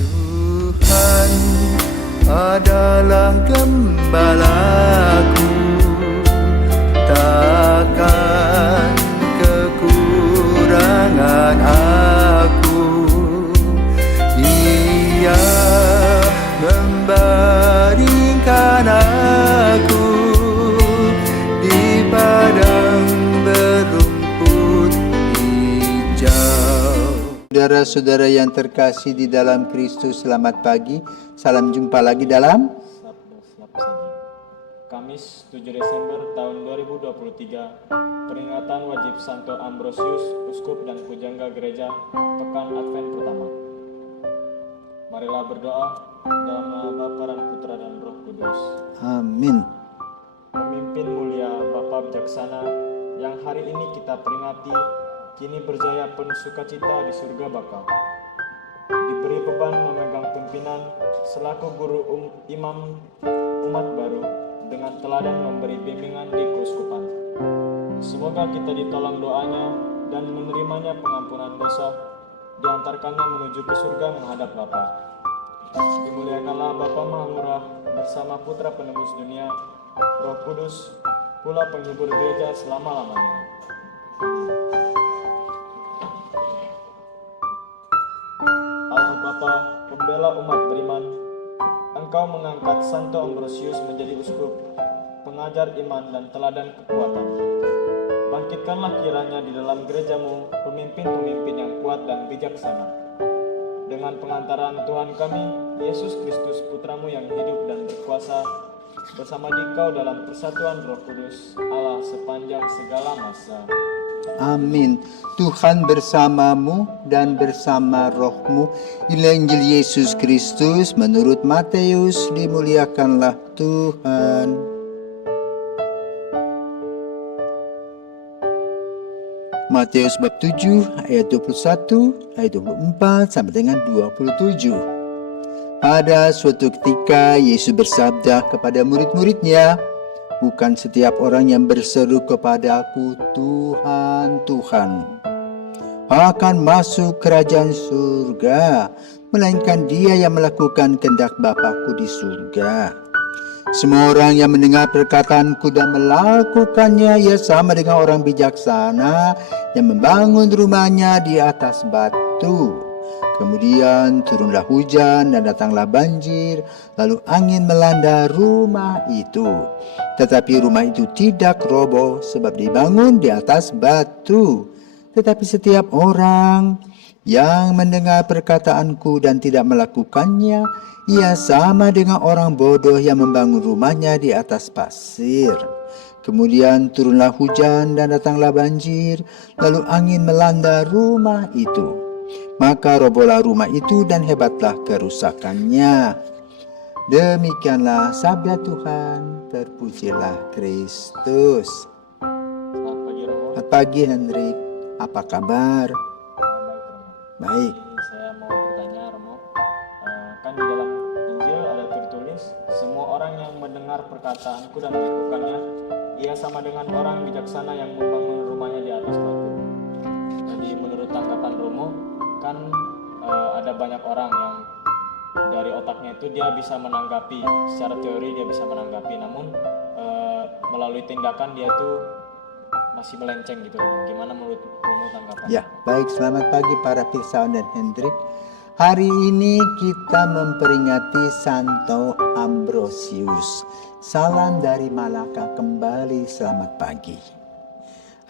Tuhan adalah gembalaku, takkan kekurangan aku. Ia membaringkan aku di padang berumput hijau. Saudara-saudara yang terkasih di dalam Kristus, selamat pagi. Salam jumpa lagi dalam Kamis 7 Desember tahun 2023, peringatan wajib Santo Ambrosius, Uskup dan Pujangga Gereja, Pekan Advent pertama. Marilah berdoa dalam nama Bapa dan Putra dan Roh Kudus. Amin. Pemimpin mulia Bapa bijaksana yang hari ini kita peringati, kini berjaya penuh sukacita di surga Bapa. Diberi beban memegang pimpinan selaku guru imam umat baru, dengan teladan memberi bimbingan di keuskupan. Semoga kita ditolong doanya dan menerimanya pengampunan dosa, diantarkannya menuju ke surga menghadap Bapa. Dimuliakanlah Bapa Maha Murah bersama Putra Penebus dunia, Roh Kudus, pula penghibur gereja selama-lamanya. Allah Bapa, pembela umat beriman, Engkau mengangkat Santo Ambrosius menjadi uskup, pengajar iman dan teladan kekuatan. Bangkitkanlah kiranya di dalam gerejamu pemimpin-pemimpin yang kuat dan bijaksana. Dengan pengantaran Tuhan kami, Yesus Kristus Putramu yang hidup dan berkuasa, bersama Dikau dalam persatuan Roh Kudus, Allah sepanjang segala masa. Amin. Tuhan bersamamu dan bersama rohmu. Inilah Injil Yesus Kristus menurut Matius. Dimuliakanlah Tuhan. Matius bab 7 ayat 21, ayat 24 sampai dengan 27. Pada suatu ketika Yesus bersabda kepada murid-muridnya, "Bukan setiap orang yang berseru kepadaku, Tuhan, Tuhan, akan masuk kerajaan surga, melainkan dia yang melakukan kehendak Bapa-Ku di surga. Semua orang yang mendengar perkataanku dan melakukannya, ia sama dengan orang bijaksana yang membangun rumahnya di atas batu. Kemudian turunlah hujan dan datanglah banjir, lalu angin melanda rumah itu. Tetapi rumah itu tidak roboh sebab dibangun di atas batu. Tetapi setiap orang yang mendengar perkataanku dan tidak melakukannya, ia sama dengan orang bodoh yang membangun rumahnya di atas pasir. Kemudian turunlah hujan dan datanglah banjir, lalu angin melanda rumah itu. Maka robohlah rumah itu dan hebatlah kerusakannya." Demikianlah sabda Tuhan. Terpujilah Kristus. Selamat pagi Romo. Selamat pagi Hendrik. Apa kabar? Baik. Ini saya mau bertanya Romo, kan di dalam Injil ada tertulis, semua orang yang mendengar perkataanku dan melakukannya, ia sama dengan orang bijaksana yang membangun rumahnya di atas batu. Jadi menurut tanggapan Romo, kan ada banyak orang yang dari otaknya itu dia bisa menanggapi, secara teori dia bisa menanggapi, namun melalui tindakan dia tuh masih melenceng gitu. Gimana menurut Romo tanggapan? Ya, baik. Selamat pagi para pirsawan dan Hendrik. Hari ini kita memperingati Santo Ambrosius. Salam dari Malaka kembali, selamat pagi.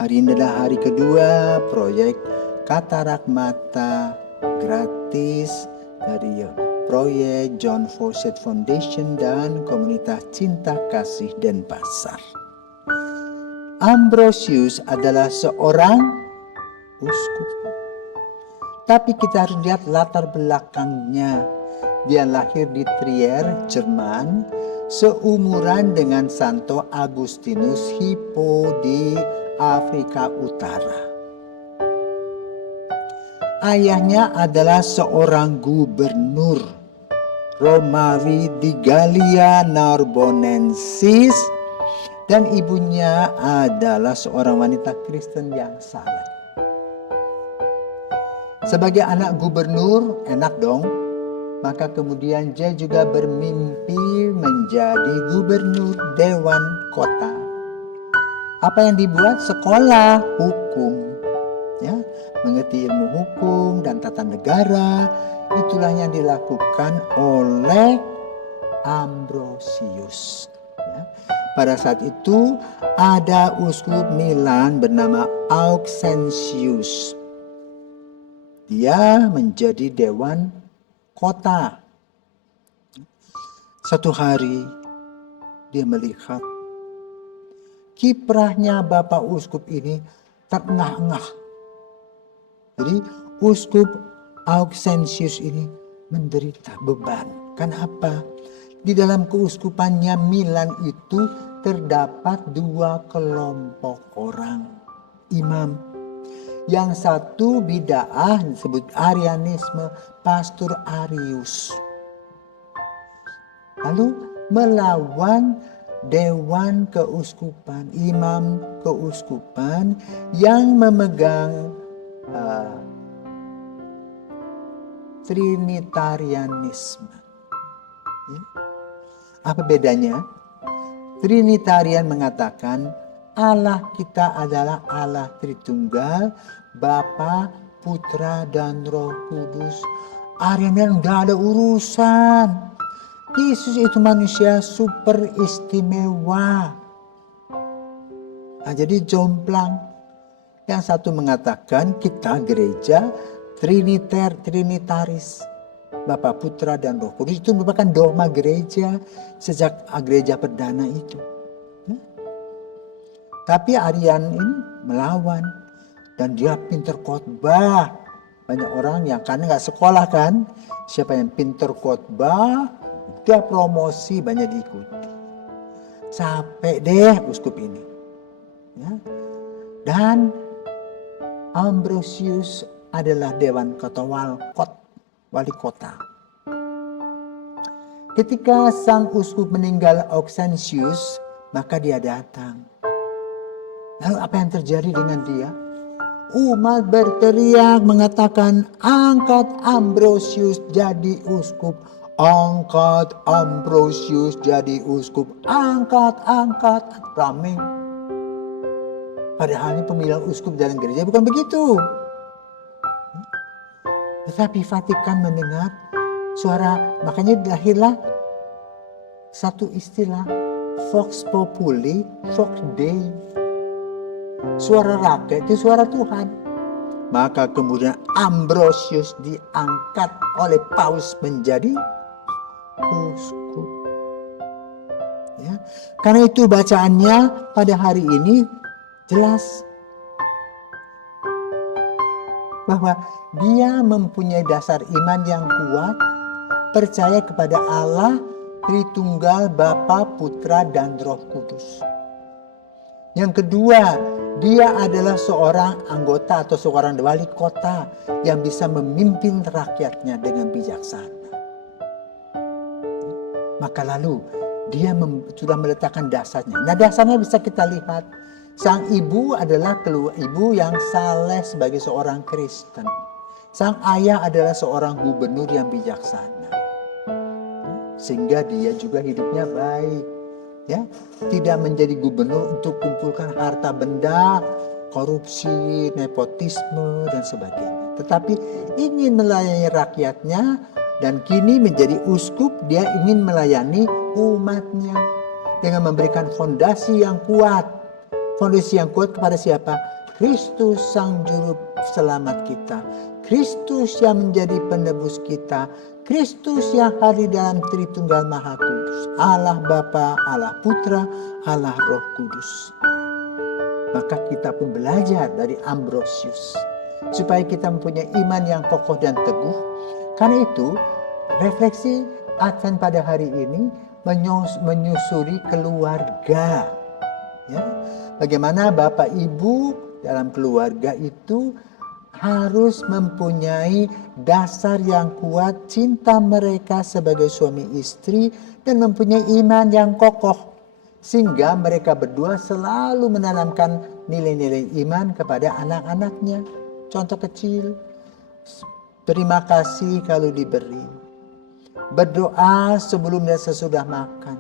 Hari ini adalah hari kedua proyek katarak mata gratis dari proyek John Fawcett Foundation dan komunitas Cinta Kasih Denpasar. Ambrosius adalah seorang uskup. Tapi kita harus lihat latar belakangnya. Dia lahir di Trier, Jerman, seumuran dengan Santo Agustinus Hippo di Afrika Utara. Ayahnya adalah seorang gubernur Romawi di Gallia Narbonensis, dan ibunya adalah seorang wanita Kristen yang saleh. Sebagai anak gubernur, enak dong, Maka kemudian dia juga bermimpi menjadi gubernur dewan kota. Apa yang dibuat? Sekolah hukum, ya, mengerti ilmu hukum dan tata negara. Itulah yang dilakukan oleh Ambrosius. Ya. Pada saat itu ada uskup Milan bernama Auxentius. Dia menjadi dewan kota. Satu hari dia melihat kiprahnya Bapak Uskup ini terengah-engah. Jadi Uskup Auxentius ini menderita beban. Kenapa? Di dalam keuskupannya Milan itu terdapat 2 kelompok orang imam. Yang satu bid'ah disebut Arianisme, Pastor Arius. Lalu melawan dewan keuskupan, imam keuskupan yang memegang Trinitarianisme. Ya. Apa bedanya? Trinitarian mengatakan Allah kita adalah Allah Tritunggal, Bapa, Putra, dan Roh Kudus. Arianisme tidak ada urusan. Yesus itu manusia super istimewa. Nah, jadi jomplang. Yang satu mengatakan kita gereja Trinitaris. Bapa, Putra, dan Roh Kudus itu merupakan dogma gereja sejak gereja perdana itu. Tapi Arian ini melawan dan dia pinter khotbah. Banyak orang yang karena nggak sekolah kan, siapa yang pinter khotbah, dia promosi banyak diikuti. Capek deh uskup ini. Ya. Dan Ambrosius adalah dewan kota wali kota. Ketika sang uskup meninggal Auxentius, maka dia datang. Lalu apa yang terjadi dengan dia? Umat berteriak mengatakan, angkat Ambrosius jadi uskup. Angkat Ambrosius jadi uskup. Angkat. Ramai. Padahal ini pemilihan uskup dalam gereja bukan begitu. Tetapi Vatikan mendengar suara, makanya lahirlah satu istilah Vox Populi, Vox Dei. Suara rakyat itu suara Tuhan. Maka kemudian Ambrosius diangkat oleh Paus menjadi uskup. Ya. Karena itu bacaannya pada hari ini jelas bahwa dia mempunyai dasar iman yang kuat, percaya kepada Allah Tritunggal, Bapa, Putra, dan Roh Kudus. Yang kedua, dia adalah seorang anggota atau seorang wali kota yang bisa memimpin rakyatnya dengan bijaksana. Maka lalu dia sudah meletakkan dasarnya. Nah, dasarnya bisa kita lihat. Sang ibu adalah ibu yang saleh sebagai seorang Kristen. Sang ayah adalah seorang gubernur yang bijaksana. Sehingga dia juga hidupnya baik. Ya, tidak menjadi gubernur untuk kumpulkan harta benda, korupsi, nepotisme, dan sebagainya. Tetapi ingin melayani rakyatnya dan kini menjadi uskup, dia ingin melayani umatnya dengan memberikan fondasi yang kuat. Fondasi yang kuat kepada siapa? Kristus Sang Juru Selamat kita. Kristus yang menjadi penebus kita. Kristus yang hadir dalam Tritunggal Maha Kudus. Allah Bapa, Allah Putra, Allah Roh Kudus. Maka kita pun belajar dari Ambrosius. Supaya kita mempunyai iman yang kokoh dan teguh. Karena itu, refleksi Advent pada hari ini menyusuri keluarga. Ya. Bagaimana Bapak Ibu dalam keluarga itu harus mempunyai dasar yang kuat, cinta mereka sebagai suami istri, dan mempunyai iman yang kokoh. Sehingga mereka berdua selalu menanamkan nilai-nilai iman kepada anak-anaknya. Contoh kecil, terima kasih kalau diberi. berdoa sebelum dan sesudah makan,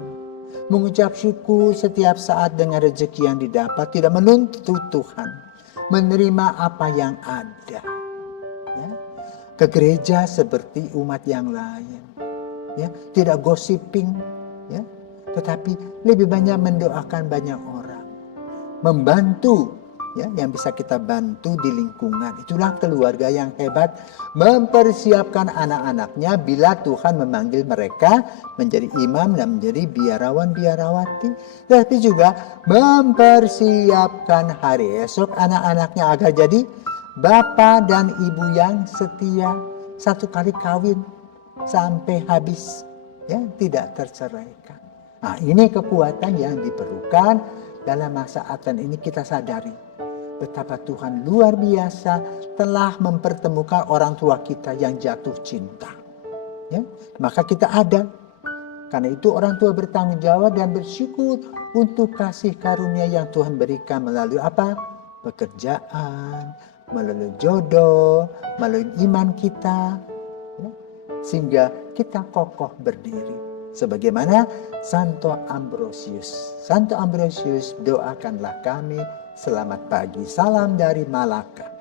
mengucap syukur setiap saat dengan rezeki yang didapat, tidak menuntut Tuhan, menerima apa yang ada. Ya. Ke gereja seperti umat yang lain, ya, tidak gossiping, ya, tetapi lebih banyak mendoakan banyak orang, membantu, ya, yang bisa kita bantu di lingkungan. Itulah keluarga yang hebat, mempersiapkan anak-anaknya bila Tuhan memanggil mereka menjadi imam dan menjadi biarawan-biarawati. Tapi juga mempersiapkan hari esok anak-anaknya agar jadi bapa dan ibu yang setia, satu kali kawin sampai habis, ya, tidak terceraikan. Nah, ini kekuatan yang diperlukan dalam masa Advent ini. Kita sadari betapa Tuhan luar biasa telah mempertemukan orang tua kita yang jatuh cinta. Ya, maka kita ada. Karena itu orang tua bertanggung jawab dan bersyukur untuk kasih karunia yang Tuhan berikan melalui apa? Pekerjaan, melalui jodoh, melalui iman kita. Ya, sehingga kita kokoh berdiri. Sebagaimana Santo Ambrosius. Santo Ambrosius, doakanlah kami. Selamat pagi, salam dari Malaka.